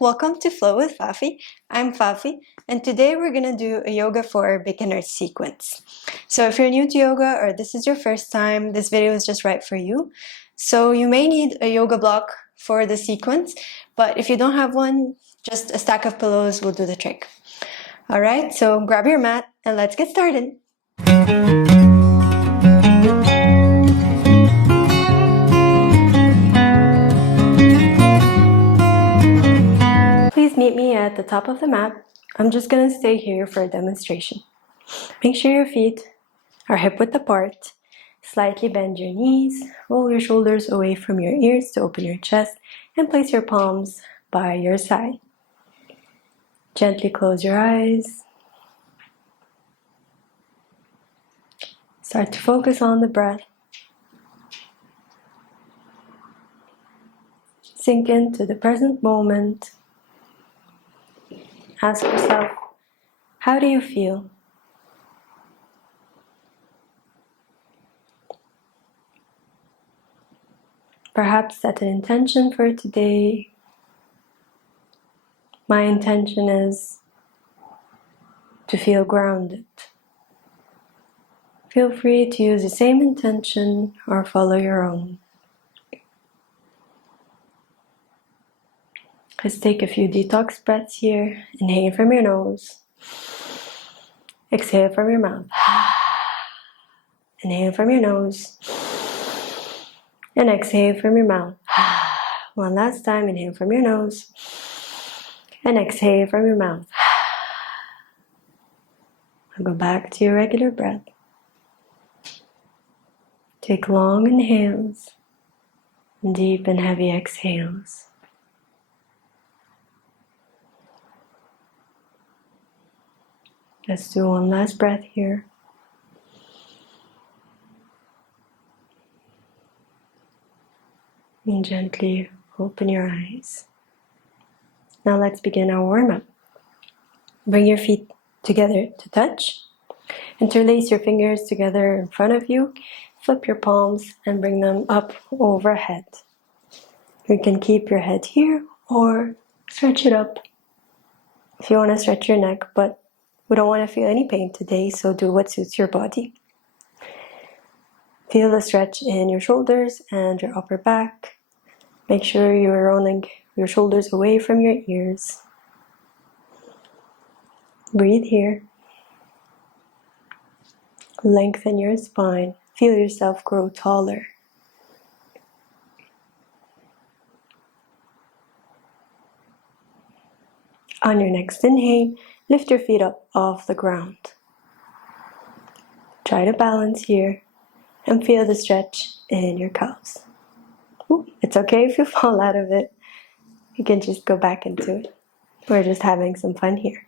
welcome to Flow with Fafi. I'm Fafi, and today we're gonna do a yoga for beginners sequence. So if you're new to yoga or this is your first time, this video is just right for you. So you may need a yoga block for the sequence, but if you don't have one, just a stack of pillows will do the trick. All right, so grab your mat and let's get started. Please meet me at the top of the mat. I'm just gonna stay here for a demonstration. Make sure your feet are hip-width apart. Slightly bend your knees, roll your shoulders away from your ears to open your chest, and place your palms by your side. Gently close your eyes. Start to focus on the breath. Sink into the present moment. Ask yourself, how do you feel? Perhaps set an intention for today. My intention is to feel grounded. Feel free to use the same intention or follow your own. Let's take a few detox breaths here. Inhale from your nose. Exhale from your mouth. Inhale from your nose. And exhale from your mouth. One last time, inhale from your nose. And exhale from your mouth. Now go back to your regular breath. Take long inhales and deep and heavy exhales. Let's do one last breath here. And gently open your eyes. Now let's begin our warm-up. Bring your feet together to touch. Interlace your fingers together in front of you. Flip your palms and bring them up overhead. You can keep your head here or stretch it up if you want to stretch your neck, but we don't want to feel any pain today, so do what suits your body. Feel the stretch in your shoulders and your upper back. Make sure you're rolling your shoulders away from your ears. Breathe here. Lengthen your spine. Feel yourself grow taller. On your next inhale, lift your feet up off the ground. Try to balance here and feel the stretch in your calves. It's okay if you fall out of it. You can just go back into it. We're just having some fun here.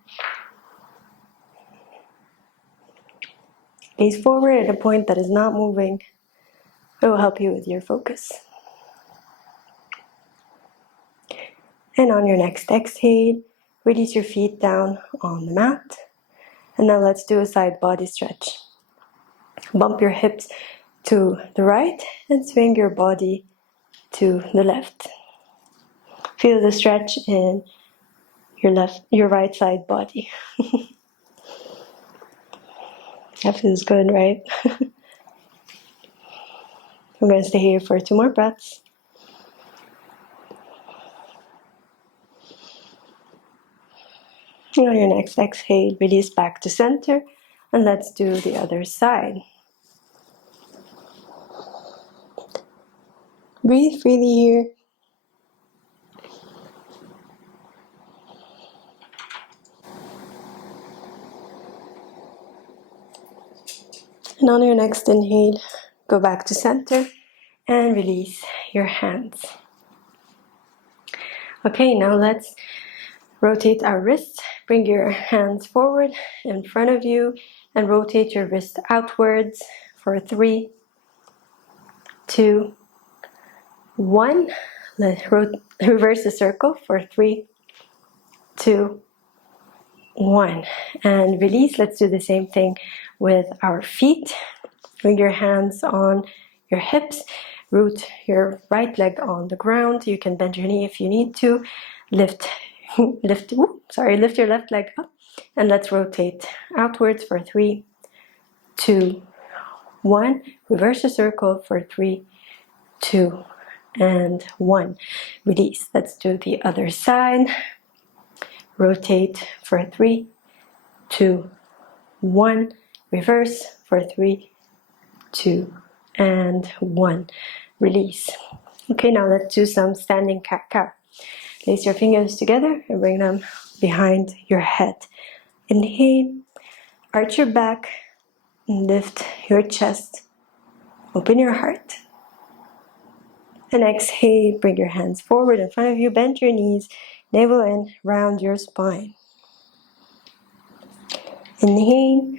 Gaze forward at a point that is not moving. It will help you with your focus. And on your next exhale, release your feet down on the mat. And now let's do a side body stretch. Bump your hips to the right and swing your body to the left. Feel the stretch in your right side body. That feels good, right? I'm going to stay here for 2 more breaths. And on your next exhale, release back to center, and let's do the other side. Breathe freely here. And on your next inhale, go back to center and release your hands. Okay, now let's rotate our wrists. Bring your hands forward in front of you and rotate your wrist outwards for 3, 2, 1. Let's reverse the circle for 3, 2, 1. And release. Let's do the same thing with our feet. Bring your hands on your hips. Root your right leg on the ground. You can bend your knee if you need to. Lift lift your left leg up, and let's rotate outwards for 3, 2, 1. Reverse the circle for 3, 2, and 1. Release. Let's do the other side. Rotate for 3, 2, 1. Reverse for 3, 2, and 1. Release. Okay, now let's do some standing cat-cow. Place your fingers together and bring them behind your head. Inhale, arch your back, and lift your chest. Open your heart. And exhale, bring your hands forward in front of you, bend your knees, navel in, round your spine. Inhale,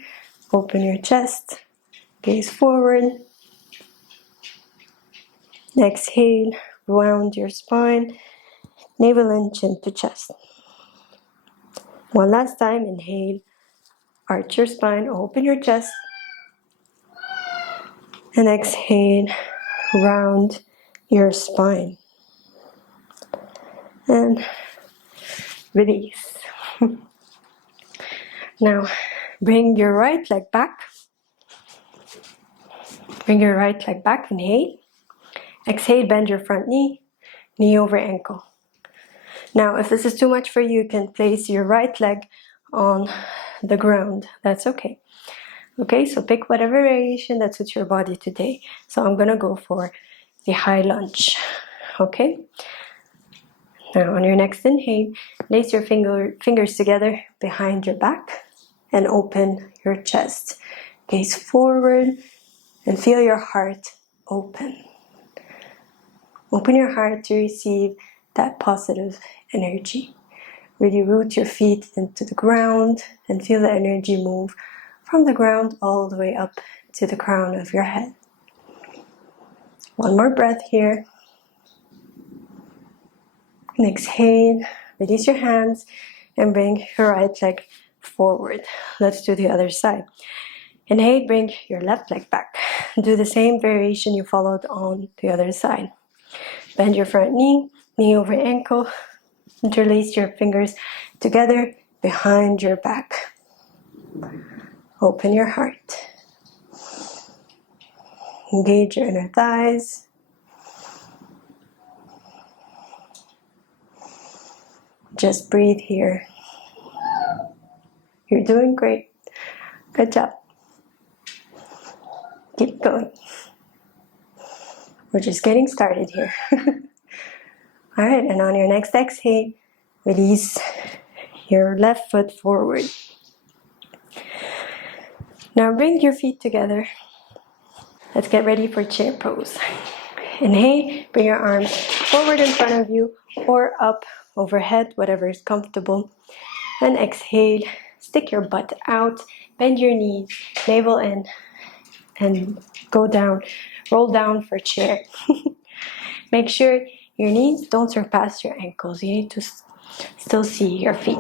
open your chest, gaze forward. Exhale, round your spine, navel in, chin to chest. One last time, inhale, arch your spine, open your chest. And exhale, round your spine. And release. Now, bring your right leg back. Bring your right leg back, inhale. Exhale, bend your front knee, knee over ankle. Now, if this is too much for you, you can place your right leg on the ground. That's okay. Okay, so pick whatever variation that suits your body today. So I'm gonna go for the high lunge. Okay? Now on your next inhale, place your fingers together behind your back and open your chest. Gaze forward and feel your heart open. Open your heart to receive that positive energy. Really root your feet into the ground and feel the energy move from the ground all the way up to the crown of your head. One more breath here. And exhale, release your hands and bring your right leg forward. Let's do the other side. Inhale, bring your left leg back. Do the same variation you followed on the other side. Bend your front knee, knee over ankle. Interlace your fingers together behind your back. Open your heart. Engage your inner thighs. Just breathe here. You're doing great. Good job. Keep going. We're just getting started here. All right, and on your next exhale, release your left foot forward. Now bring your feet together. Let's get ready for chair pose. Inhale, bring your arms forward in front of you or up overhead, whatever is comfortable. And exhale, stick your butt out, bend your knees, navel in, and go down, roll down for chair. Make sure your knees don't surpass your ankles. You need to still see your feet.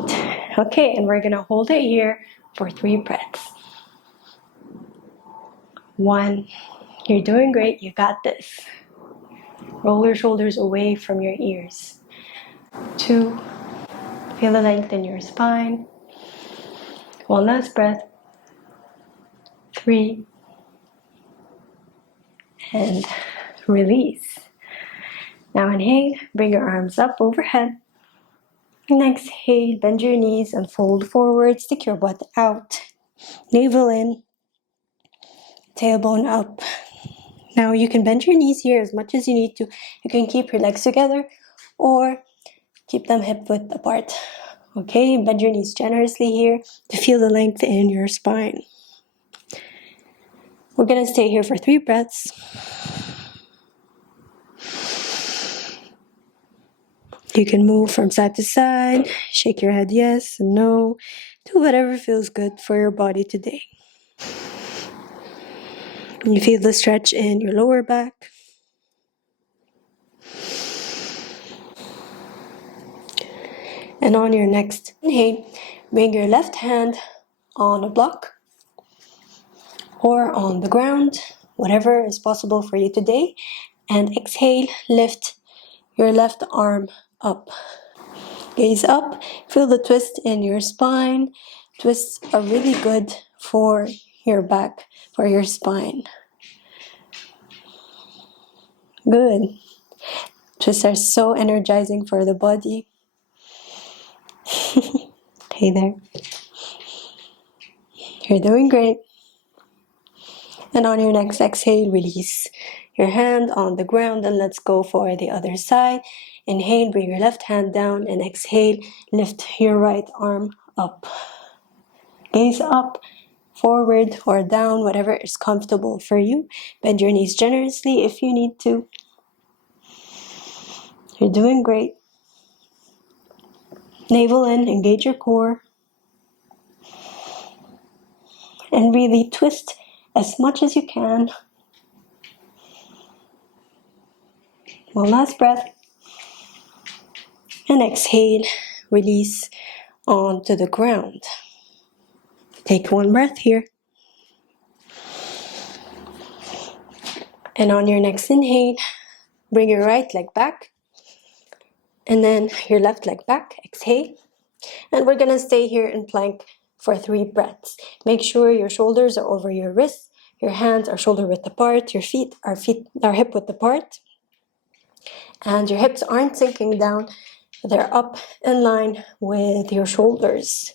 Okay, and we're gonna hold it here for 3 breaths. 1, you're doing great, you got this. Roll your shoulders away from your ears. 2, feel the length in your spine. 1 last breath. 3, and release. Now inhale, bring your arms up overhead. And exhale, bend your knees and fold forward, stick your butt out. Navel in, tailbone up. Now you can bend your knees here as much as you need to. You can keep your legs together or keep them hip-width apart. Okay, bend your knees generously here to feel the length in your spine. We're gonna stay here for 3 breaths. You can move from side to side, shake your head yes and no. Do whatever feels good for your body today. You feel the stretch in your lower back. And on your next inhale, bring your left hand on a block or on the ground, whatever is possible for you today. And exhale, lift your left arm up. Gaze up, feel the twist in your spine. Twists are really good for your back, for your spine. Good. Twists are so energizing for the body. Hey there. You're doing great. And on your next exhale, release your hand on the ground and let's go for the other side. Inhale, bring your left hand down, and exhale, lift your right arm up. Gaze up, forward or down, whatever is comfortable for you. Bend your knees generously if you need to. You're doing great. Navel in, engage your core. And really twist as much as you can. One last breath. And exhale, release onto the ground. Take one breath here. And on your next inhale, bring your right leg back. And then your left leg back. Exhale. And we're going to stay here in plank for 3 breaths. Make sure your shoulders are over your wrists. Your hands are shoulder width apart. Your feet are hip width apart. And your hips aren't sinking down. They're up in line with your shoulders.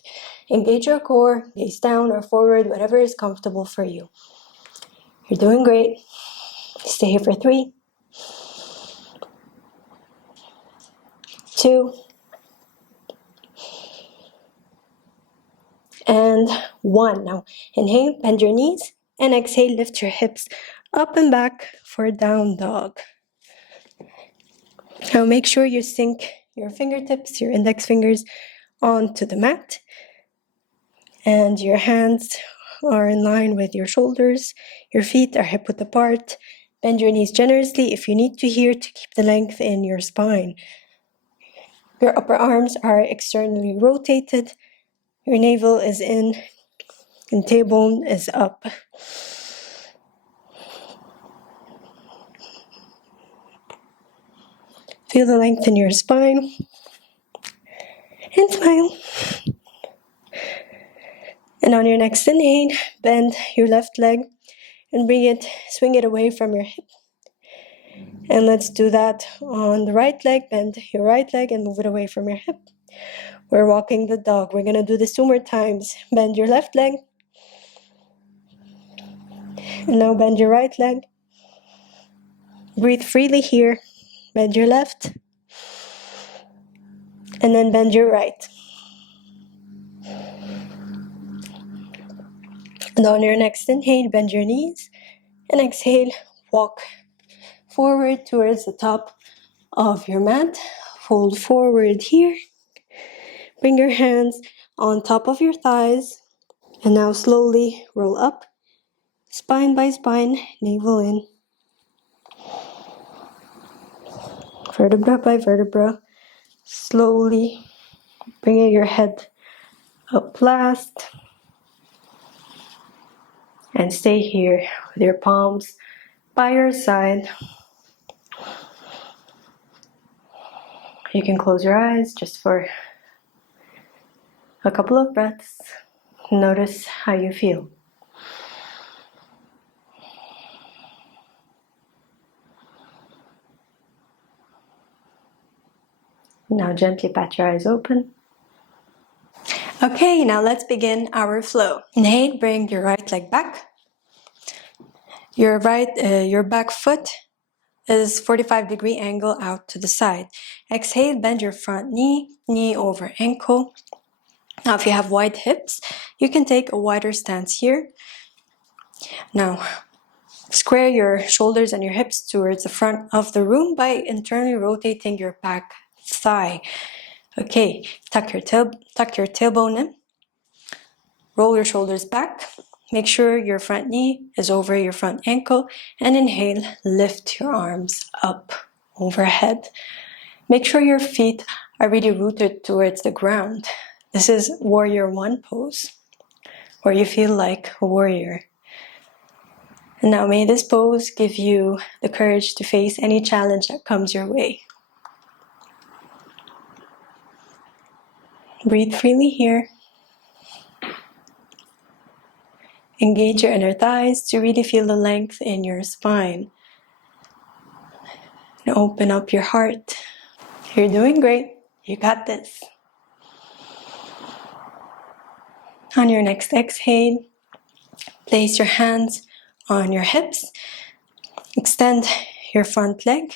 Engage your core, gaze down or forward, whatever is comfortable for you. You're doing great. Stay here for 3, 2, and 1. Now inhale, bend your knees, and exhale, lift your hips up and back for down dog. Now make sure you sink your fingertips, your index fingers onto the mat, and your hands are in line with your shoulders. Your feet are hip width apart. Bend your knees generously if you need to here to keep the length in your spine. Your upper arms are externally rotated. Your navel is in and tailbone is up. Feel the length in your spine. And smile. And on your next inhale, bend your left leg and swing it away from your hip. And let's do that on the right leg. Bend your right leg and move it away from your hip. We're walking the dog. We're going to do this 2 more times. Bend your left leg. And now bend your right leg. Breathe freely here. Bend your left. And then bend your right. And on your next inhale, bend your knees. And exhale, walk forward towards the top of your mat. Fold forward here. Bring your hands on top of your thighs. And now slowly roll up, spine by spine, navel in. Vertebra by vertebra. Slowly bringing your head up last. And stay here with your palms by your side. You can close your eyes just for a couple of breaths. Notice how you feel. Now gently pat your eyes open. Okay, now let's begin our flow. Inhale, bring your right leg back. Your back foot is 45-degree angle out to the side. Exhale, bend your front knee, knee over ankle. Now if you have wide hips, you can take a wider stance here. Now, square your shoulders and your hips towards the front of the room by internally rotating your back thigh. Okay, tuck your tailbone in. Roll your shoulders back. Make sure your front knee is over your front ankle. And inhale, lift your arms up overhead. Make sure your feet are really rooted towards the ground. This is Warrior One pose, where you feel like a warrior. And now may this pose give you the courage to face any challenge that comes your way. Breathe freely here. Engage your inner thighs to really feel the length in your spine. And open up your heart. You're doing great. You got this. On your next exhale, place your hands on your hips. Extend your front leg.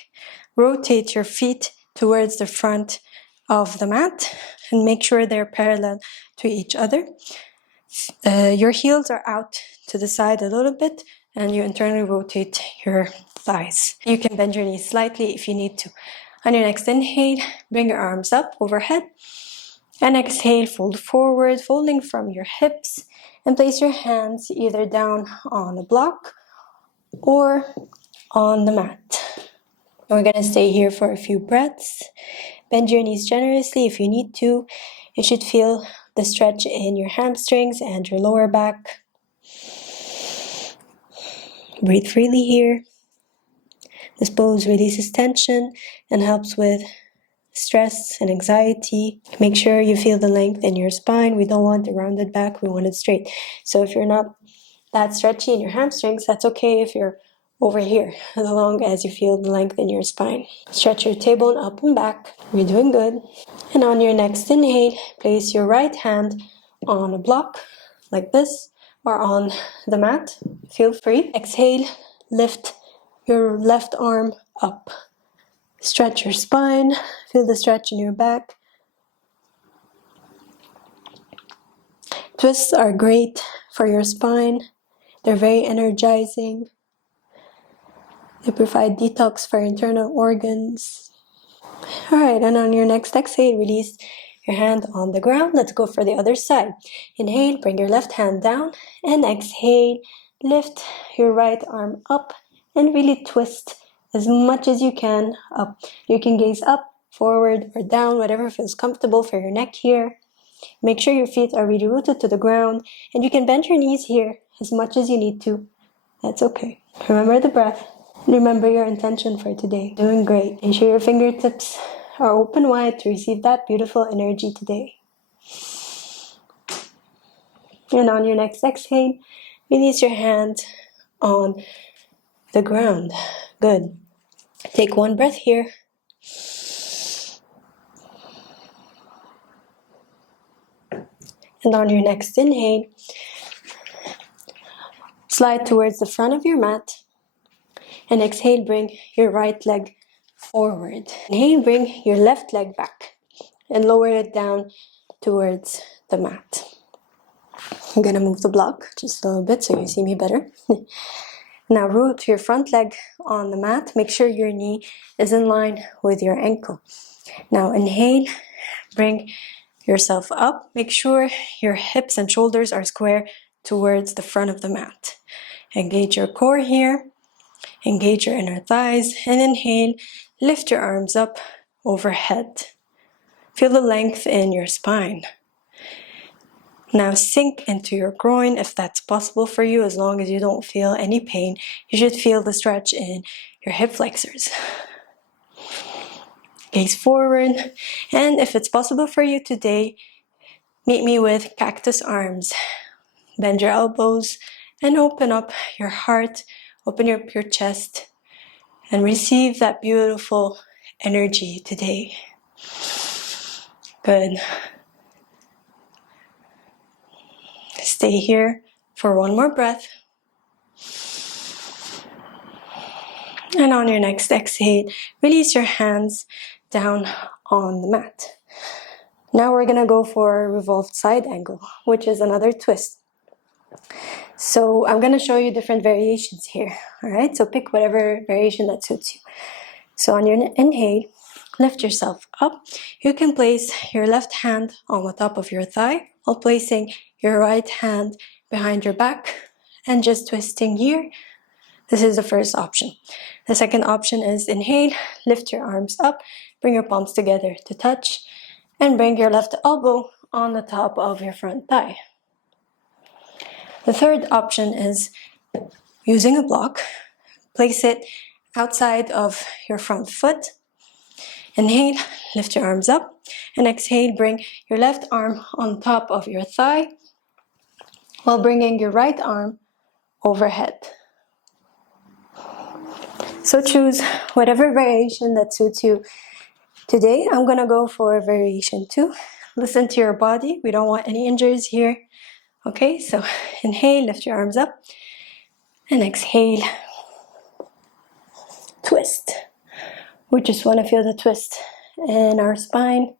Rotate your feet towards the front of the mat and make sure they're parallel to each other. Your heels are out to the side a little bit and you internally rotate your thighs. You can bend your knees slightly if you need to. On your next inhale, bring your arms up overhead. And exhale, fold forward, folding from your hips. And place your hands either down on a block or on the mat. And we're going to stay here for a few breaths. Bend your knees generously if you need to. You should feel the stretch in your hamstrings and your lower back. Breathe freely here. This pose releases tension and helps with stress and anxiety. Make sure you feel the length in your spine. We don't want a rounded back, we want it straight. So if you're not that stretchy in your hamstrings, that's okay if you're over here, as long as you feel the length in your spine. Stretch your tailbone up and back. You're doing good. And on your next inhale, place your right hand on a block like this or on the mat. Feel free. Exhale, lift your left arm up. Stretch your spine. Feel the stretch in your back. Twists are great for your spine. They're very energizing. They provide detox for internal organs. Alright, and on your next exhale, release your hand on the ground. Let's go for the other side. Inhale, bring your left hand down. And exhale, lift your right arm up and really twist as much as you can up. You can gaze up, forward, or down, whatever feels comfortable for your neck here. Make sure your feet are really rooted to the ground. And you can bend your knees here as much as you need to. That's okay. Remember the breath. Remember your intention for today. Doing great. Make sure your fingertips are open wide to receive that beautiful energy today. And on your next exhale, release your hand on the ground. Good. Take one breath here. And on your next inhale, slide towards the front of your mat. And exhale, bring your right leg forward. Inhale, bring your left leg back and lower it down towards the mat. I'm going to move the block just a little bit so you see me better. Now root your front leg on the mat. Make sure your knee is in line with your ankle. Now inhale, bring yourself up. Make sure your hips and shoulders are square towards the front of the mat. Engage your core here. Engage your inner thighs. And inhale, lift your arms up overhead. Feel the length in your spine. Now sink into your groin if that's possible for you, as long as you don't feel any pain. You should feel the stretch in your hip flexors. Gaze forward. And if it's possible for you today, meet me with cactus arms. Bend your elbows and open up your heart. Open up your chest and receive that beautiful energy today. Good. Stay here for one more breath. And on your next exhale, release your hands down on the mat. Now we're going to go for a revolved side angle, which is another twist. So I'm going to show you different variations here. Alright, so pick whatever variation that suits you. So on your inhale, lift yourself up. You can place your left hand on the top of your thigh while placing your right hand behind your back and just twisting here. This is the first option. The second option is inhale, lift your arms up, bring your palms together to touch, and bring your left elbow on the top of your front thigh. The third option is using a block. Place it outside of your front foot. Inhale, lift your arms up. And exhale, bring your left arm on top of your thigh while bringing your right arm overhead. So choose whatever variation that suits you. Today, I'm gonna go for variation 2. Listen to your body. We don't want any injuries here. Okay, so inhale, lift your arms up. And exhale, twist. We just wanna feel the twist in our spine.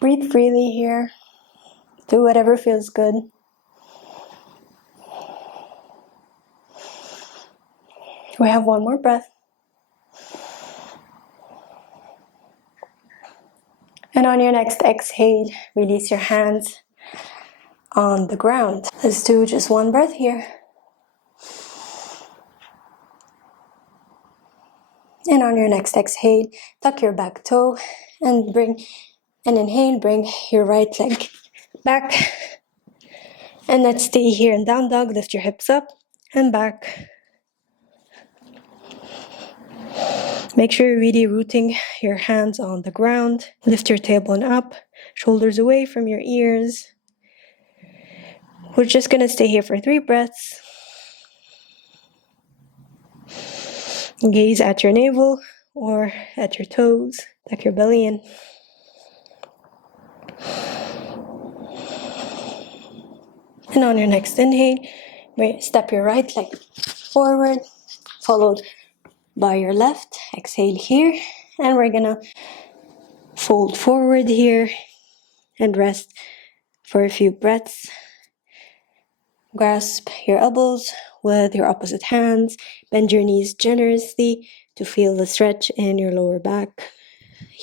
Breathe freely here. Do whatever feels good. We have one more breath. And on your next exhale, release your hands on the ground. Let's do just one breath here. And on your next exhale, tuck your back toe and inhale, bring your right leg back. And let's stay here in down dog. Lift your hips up and back. Make sure you're really rooting your hands on the ground. Lift your tailbone up, shoulders away from your ears. We're just gonna stay here for 3 breaths. Gaze at your navel or at your toes. Tuck your belly in. And on your next inhale, step your right leg forward, followed by your left. Exhale here, and we're gonna fold forward here and rest for a few breaths. Grasp your elbows with your opposite hands. Bend your knees generously to feel the stretch in your lower back.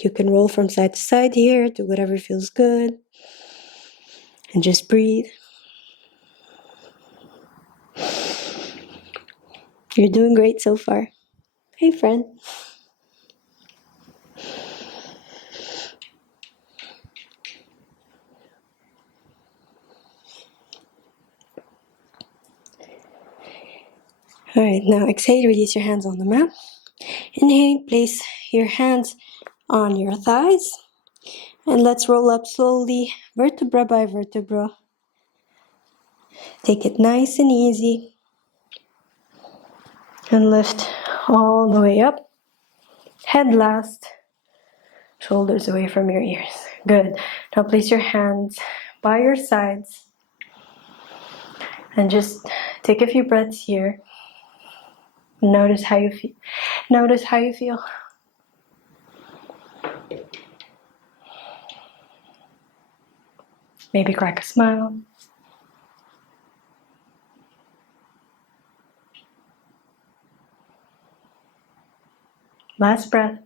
You can roll from side to side here, do whatever feels good. And just breathe. You're doing great so far. Hey, friend. All right, now exhale, release your hands on the mat. Inhale, place your hands on your thighs. And let's roll up slowly, vertebra by vertebra. Take it nice and easy. And lift all the way up. Head last. Shoulders away from your ears. Good. Now place your hands by your sides. And just take a few breaths here. Notice how you feel. Notice how you feel. Maybe crack a smile. Last breath.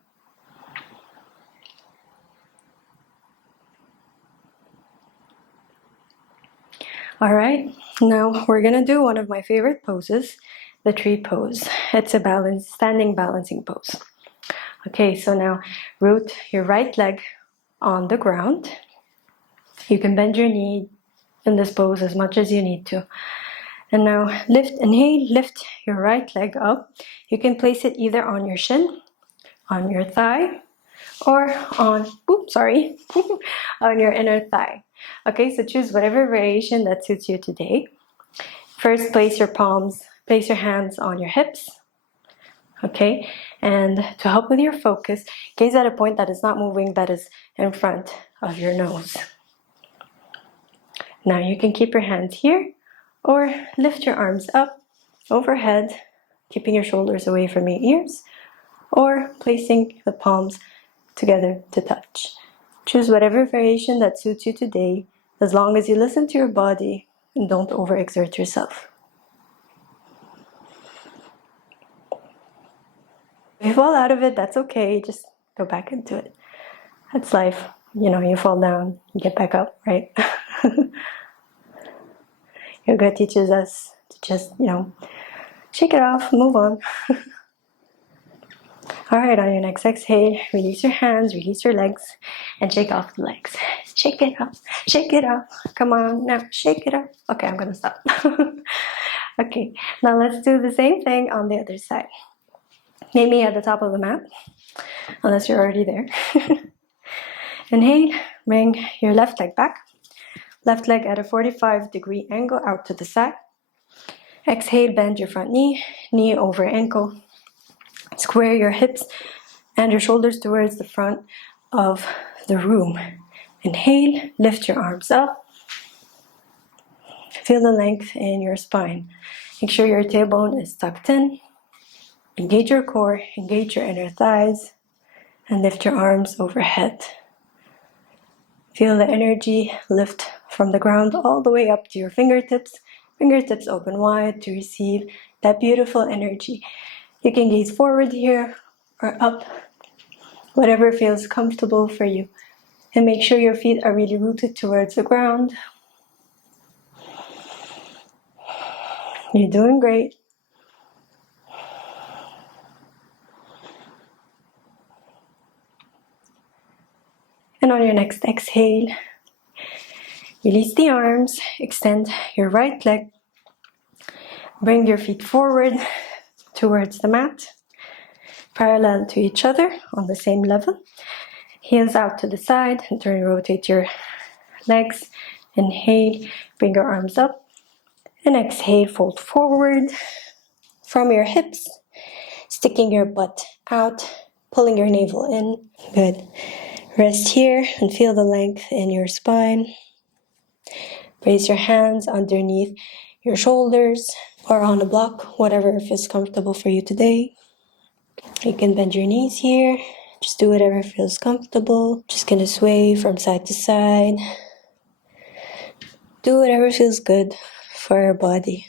All right, now we're gonna do one of my favorite poses, the tree pose. It's a standing balancing pose. Okay, so now root your right leg on the ground. You can bend your knee in this pose as much as you need to. And now inhale, lift your right leg up. You can place it either on your shin, on your thigh, or on your inner thigh. Okay, so choose whatever variation that suits you today. First, place your hands on your hips. Okay, and to help with your focus, gaze at a point that is not moving, that is in front of your nose. Now you can keep your hands here or lift your arms up overhead, keeping your shoulders away from your ears, or placing the palms together to touch. Choose whatever variation that suits you today, as long as you listen to your body and don't overexert yourself. If you fall out of it, that's okay. Just go back into it. That's life. You know, you fall down, you get back up, right? Yoga teaches us to just, shake it off, move on. All right, on your next exhale, release your hands, release your legs, and shake off the legs. Shake it off, shake it off. Come on, now shake it off. Okay, I'm gonna stop. Okay, now let's do the same thing on the other side. Meet me at the top of the mat, unless you're already there. Inhale, bring your left leg back. Left leg at a 45-degree angle out to the side. Exhale, bend your front knee, knee over ankle. Square your hips and your shoulders towards the front of the room. Inhale, lift your arms up. Feel the length in your spine. Make sure your tailbone is tucked in. Engage your core, engage your inner thighs, and lift your arms overhead. Feel the energy lift from the ground all the way up to your fingertips. Fingertips open wide to receive that beautiful energy. You can gaze forward here or up, whatever feels comfortable for you. And make sure your feet are really rooted towards the ground. You're doing great. And on your next exhale, release the arms, extend your right leg. Bring your feet forward towards the mat, parallel to each other on the same level. Heels out to the side and turn, rotate your legs. Inhale, bring your arms up. And exhale, fold forward from your hips, sticking your butt out, pulling your navel in. Good. Rest here and feel the length in your spine. Place your hands underneath your shoulders or on a block, whatever feels comfortable for you today. You can bend your knees here. Just do whatever feels comfortable. Just gonna sway from side to side. Do whatever feels good for your body.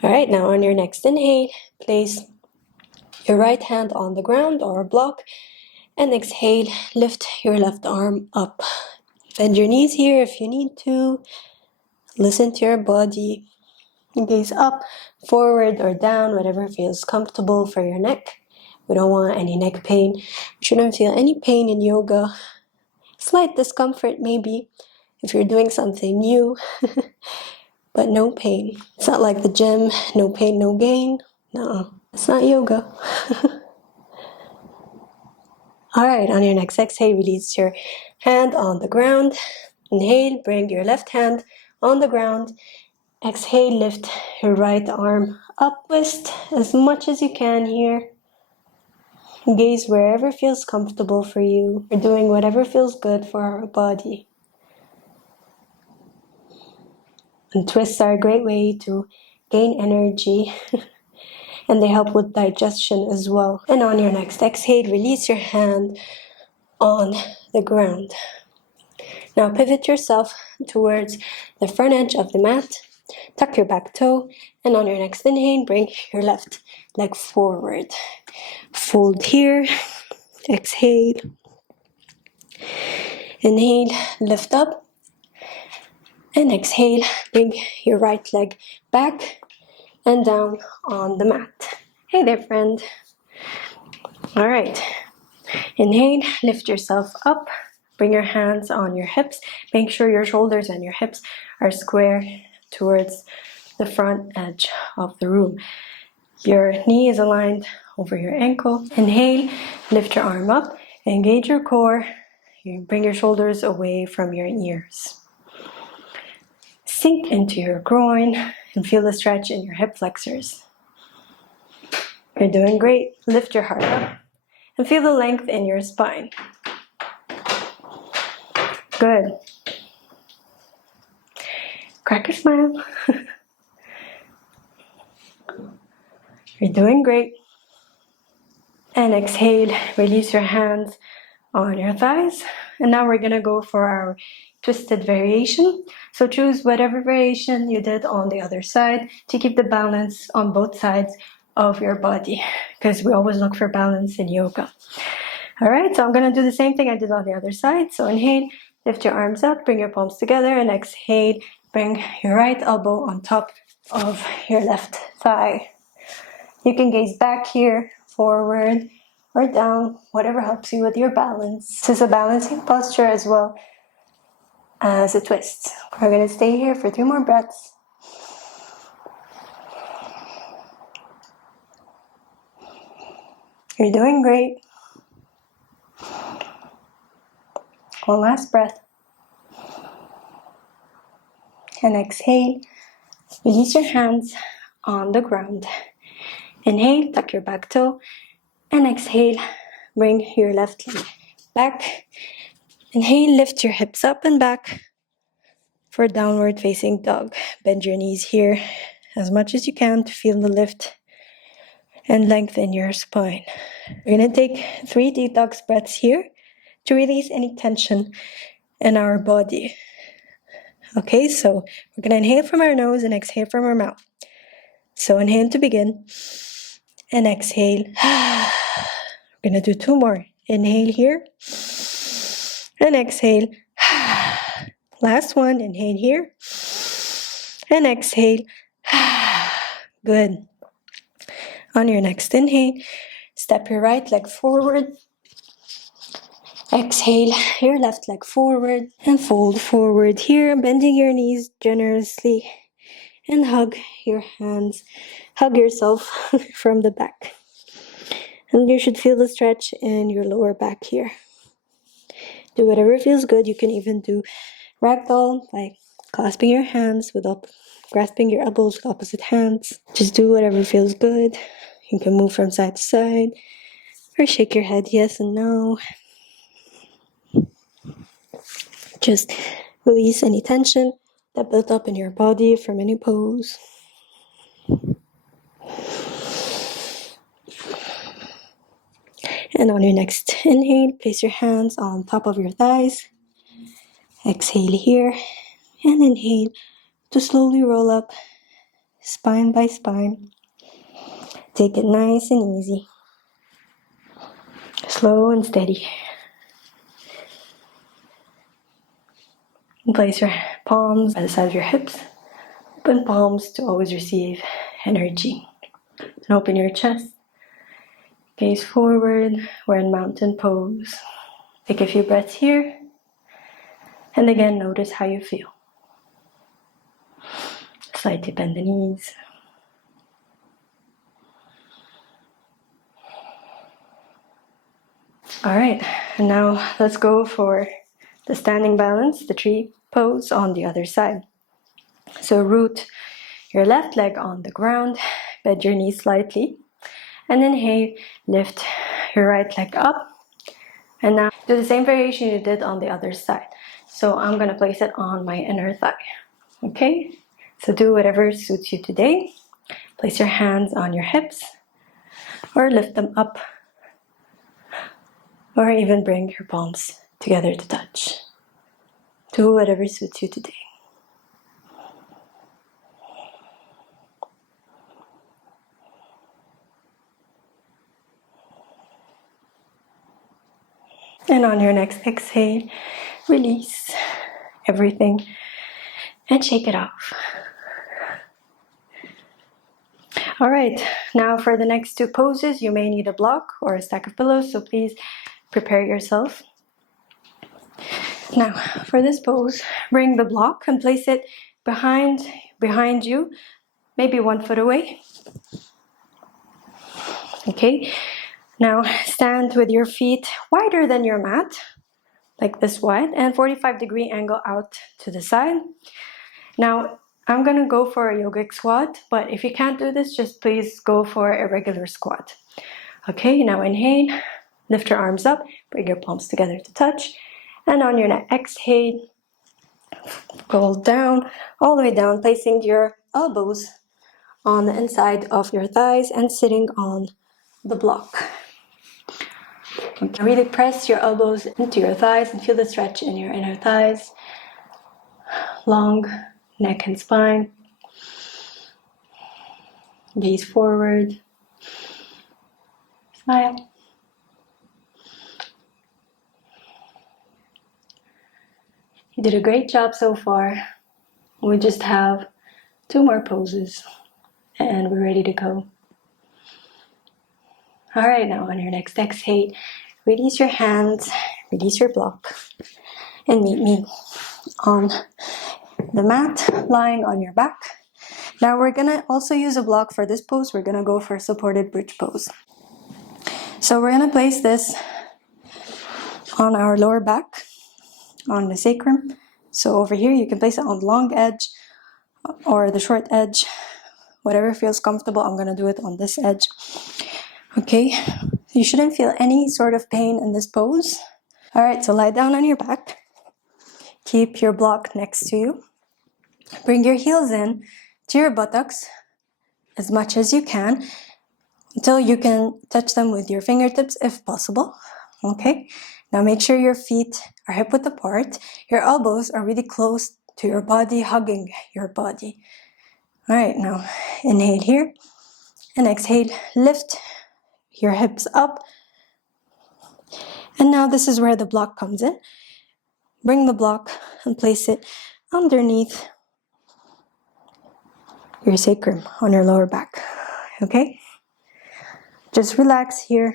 Alright, now on your next inhale, place your right hand on the ground or a block, and exhale, lift your left arm up. Bend your knees here if you need to. Listen to your body. Gaze up, forward, or down, whatever feels comfortable for your neck. We don't want any neck pain. You shouldn't feel any pain in yoga. Slight discomfort maybe if you're doing something new. But no pain. It's not like the gym, no pain, no gain. No, it's not yoga. Alright, on your next exhale, release your hand on the ground. Inhale, bring your left hand on the ground. Exhale, lift your right arm up. Twist as much as you can here. Gaze wherever feels comfortable for you. We're doing whatever feels good for our body. And twists are a great way to gain energy and they help with digestion as well. And on your next exhale, release your hand on the ground. Now pivot yourself towards the front edge of the mat. Tuck your back toe, and on your next inhale, bring your left leg forward. Fold here, exhale. Inhale, lift up. And exhale, bring your right leg back and down on the mat. Hey there, friend. All right. Inhale, lift yourself up. Bring your hands on your hips. Make sure your shoulders and your hips are square towards the front edge of the room. Your knee is aligned over your ankle. Inhale, lift your arm up. Engage your core. You bring your shoulders away from your ears. Sink into your groin and feel the stretch in your hip flexors. You're doing great. Lift your heart up and feel the length in your spine. Good. Crack a smile. You're doing great. And exhale, release your hands on your thighs. And now we're gonna go for our twisted variation. So choose whatever variation you did on the other side to keep the balance on both sides of your body, because we always look for balance in yoga. All right, so I'm gonna do the same thing I did on the other side. So inhale, lift your arms up, bring your palms together, and exhale, bring your right elbow on top of your left thigh. You can gaze back here, forward, or down, whatever helps you with your balance. This is a balancing posture as well. as a twist. We're going to stay here for 3 more breaths. You're doing great. One last breath. And exhale. Release your hands on the ground. Inhale, tuck your back toe. And exhale, bring your left leg back. Inhale, lift your hips up and back for downward facing dog. Bend your knees here as much as you can to feel the lift and lengthen your spine. We're going to take 3 detox breaths here to release any tension in our body. Okay, so we're going to inhale from our nose and exhale from our mouth. So inhale to begin and exhale. We're going to do 2 more. Inhale here and exhale. Last one, inhale here and exhale. Good. On your next inhale, step your right leg forward. Exhale your left leg forward and fold forward here, bending your knees generously and hug your hands. Hug yourself from the back. And you should feel the stretch in your lower back here. Do whatever feels good. You can even do ragdoll, like clasping your hands without grasping your elbows with opposite hands. Just do whatever feels good. You can move from side to side or shake your head yes and no. Just release any tension that built up in your body from any pose. And on your next inhale, place your hands on top of your thighs. Exhale here and inhale to slowly roll up spine by spine. Take it nice and easy. Slow and steady. And place your palms by the side of your hips. Open palms to always receive energy. And open your chest. Gaze forward. We're in mountain pose. Take a few breaths here. And again, notice how you feel. Slightly bend the knees. Alright, and now let's go for the standing balance, the tree pose on the other side. So root your left leg on the ground, bend your knees slightly, and inhale, lift your right leg up. And now do the same variation you did on the other side. So I'm going to place it on my inner thigh. Okay, so do whatever suits you today. Place your hands on your hips or lift them up, or even bring your palms together to touch. Do whatever suits you today. And on your next exhale, release everything and shake it off. Alright, now for the next 2 poses, you may need a block or a stack of pillows, so please prepare yourself. Now, for this pose, bring the block and place it behind you, maybe 1 foot away. Okay, now stand with your feet wider than your mat, like this wide, and 45-degree angle out to the side. Now, I'm going to go for a yogic squat, but if you can't do this, just please go for a regular squat. Okay, now inhale, lift your arms up, bring your palms together to touch, and on your next exhale, go down, all the way down, placing your elbows on the inside of your thighs and sitting on the block. Okay, really press your elbows into your thighs and feel the stretch in your inner thighs, long neck and spine. Gaze forward. Smile. You did a great job so far. We just have 2 more poses and we're ready to go. Alright, now on your next exhale, release your hands, release your block, and meet me on the mat, lying on your back. Now we're gonna also use a block for this pose. We're gonna go for a supported bridge pose. So we're gonna place this on our lower back, on the sacrum. So over here, you can place it on the long edge or the short edge, whatever feels comfortable. I'm gonna do it on this edge. Okay, you shouldn't feel any sort of pain in this pose. All right, so lie down on your back. Keep your block next to you. Bring your heels in to your buttocks as much as you can until you can touch them with your fingertips if possible. Okay, now make sure your feet are hip width apart. Your elbows are really close to your body, hugging your body. All right, now inhale here and exhale, lift your hips up. And now this is where the block comes in. Bring the block and place it underneath your sacrum on your lower back. Okay? Just relax here.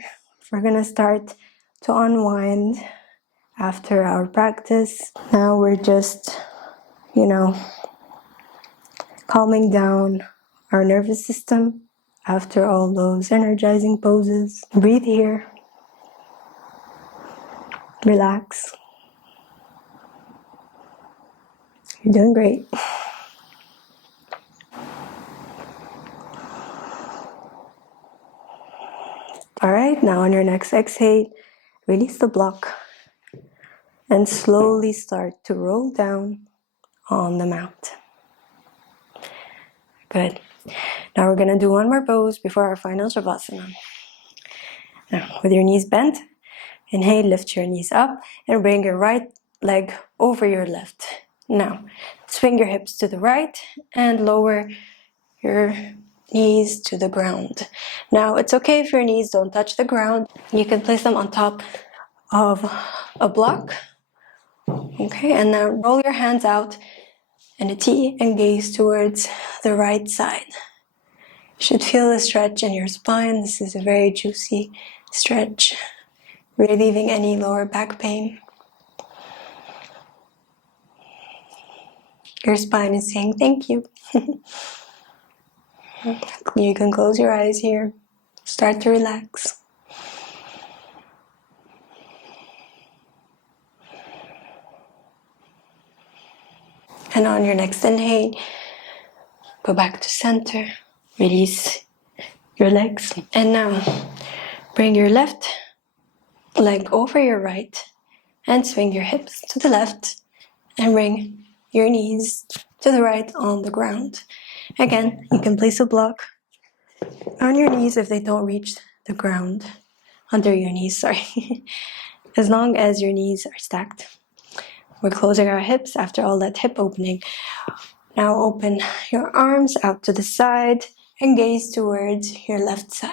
We're gonna start to unwind after our practice. Now we're just, calming down our nervous system after all those energizing poses. Breathe here. Relax. You're doing great. All right, now on your next exhale, release the block and slowly start to roll down on the mat. Good. Now we're gonna do one more pose before our final Shavasana. Now, with your knees bent, inhale, lift your knees up and bring your right leg over your left. Now, swing your hips to the right and lower your knees to the ground. Now, it's okay if your knees don't touch the ground. You can place them on top of a block. Okay, and now roll your hands out in a T and gaze towards the right side. You should feel a stretch in your spine. This is a very juicy stretch, relieving any lower back pain. Your spine is saying thank you. You can close your eyes here. Start to relax. And on your next inhale, go back to center. Release your legs. And now, bring your left leg over your right and swing your hips to the left and bring your knees to the right on the ground. Again, you can place a block on your knees if they don't reach the ground, under your knees, sorry, as long as your knees are stacked. We're closing our hips after all that hip opening. Now open your arms out to the side and gaze towards your left side.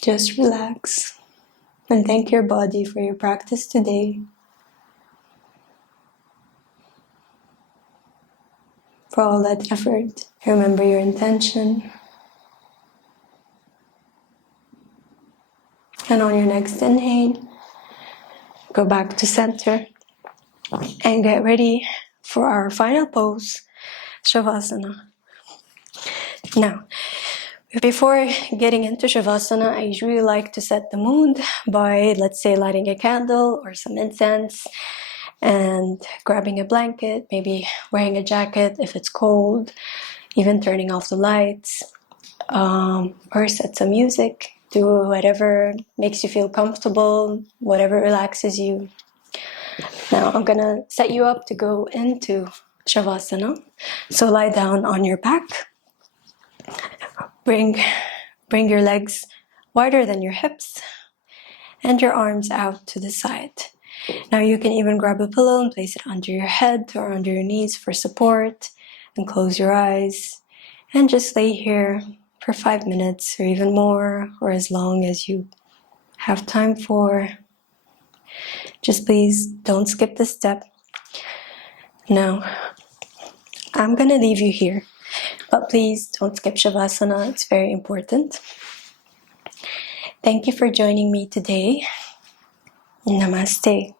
Just relax and thank your body for your practice today, for all that effort. Remember your intention. And on your next inhale, go back to center and get ready for our final pose, Shavasana. Now, before getting into Shavasana, I usually like to set the mood by, let's say, lighting a candle or some incense and grabbing a blanket, maybe wearing a jacket if it's cold, even turning off the lights, or set some music. Do whatever makes you feel comfortable, whatever relaxes you. Now I'm gonna set you up to go into Shavasana. So lie down on your back. Bring your legs wider than your hips and your arms out to the side. Now you can even grab a pillow and place it under your head or under your knees for support, and close your eyes and just lay here for 5 minutes or even more, or as long as you have time for. Just please don't skip this step. Now, I'm gonna leave you here, but please don't skip Shavasana, it's very important. Thank you for joining me today. Namaste.